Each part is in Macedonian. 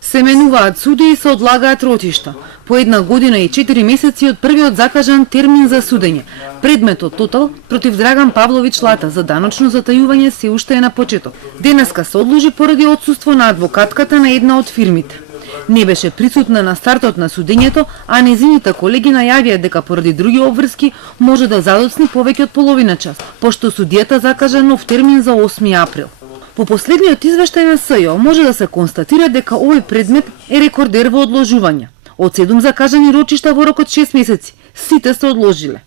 Се менуваат судии и се одлагаат ротишта. По 1 година и 4 месеци од првиот закажан термин за судење. Предметот Тотал против Драган Павлович Лата за даночно затајување се уште е на почеток. Денеска се одложи поради отсуство на адвокатката на една од фирмите. Не беше присутна на стартот на судењето, а незините колеги најавија дека поради други обврски може да задоцни повеќе од половина час, пошто судијата закажа нов термин за 8 април. По последниот извештај на СЈО може да се констатира дека овој предмет е рекордер во одложувања. Од 7 закажани рочишта во рок од 6 месеци, сите се одложиле.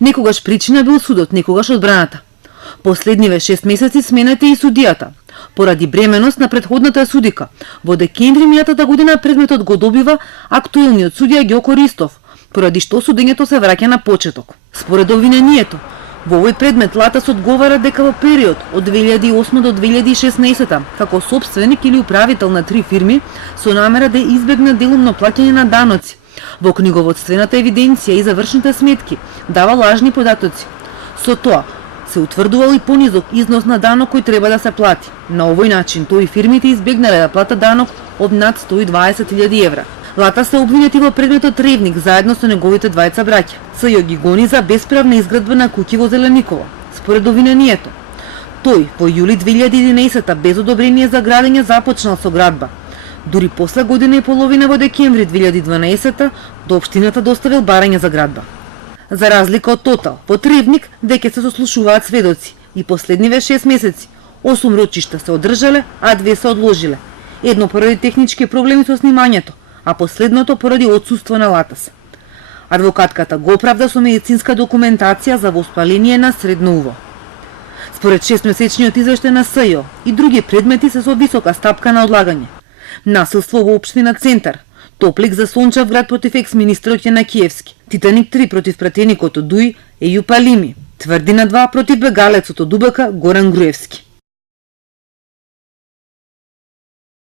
Некогаш причина бил судот, некогаш одбраната. Последниве 6 месеци сменете и судијата. Поради бременост на претходната судика, во декември минатата година предметот го добива актуелниот судија Ѓоко Ристов, поради што судењето се враќа на почеток. Според обвинението, во овој предмет Лата се одговара дека во период од 2008 до 2016 како сопственик или управител на 3 фирми со намера да избегне делумно плаќање на даноци. Во книговодствената евиденција и завршните сметки дава лажни податоци. Со тоа се утврдувал и понизок износ на данок кој треба да се плати. На овој начин тој фирмите избегнале да платат данок од над 120.000 евра. Лата се обвинети во предметот Ревник заедно со неговите двајца браќа. СЈО ги гони за бесправна изградба на куќи во Зелениково. Според обвинението, тој во јули 2011 без одобрение за градење започнал со градба. Дури после година и половина во декември 2012 до општината доставил барање за градба. За разлика од Тотал, во Ревник веќе се сослушуваат сведоци и последниве 6 месеци 8 рочишта се одржале, а 2 се одложиле. Едно поради технички проблеми со снимањето, а последното поради отсуство на Латас. Адвокатката го оправда со медицинска документација за воспаление на средно уво. Според 6-месечниот извештај на СЈО и други предмети се со висока стапка на одлагање. Насилство во општина Центар, Топлик за Сончев град против екс-министрот Јанакиевски, Титаник 3 против пратеникот од ДУИ Ејуп Алими, Тврдина 2 против бегалецот од УБК Горан Груевски.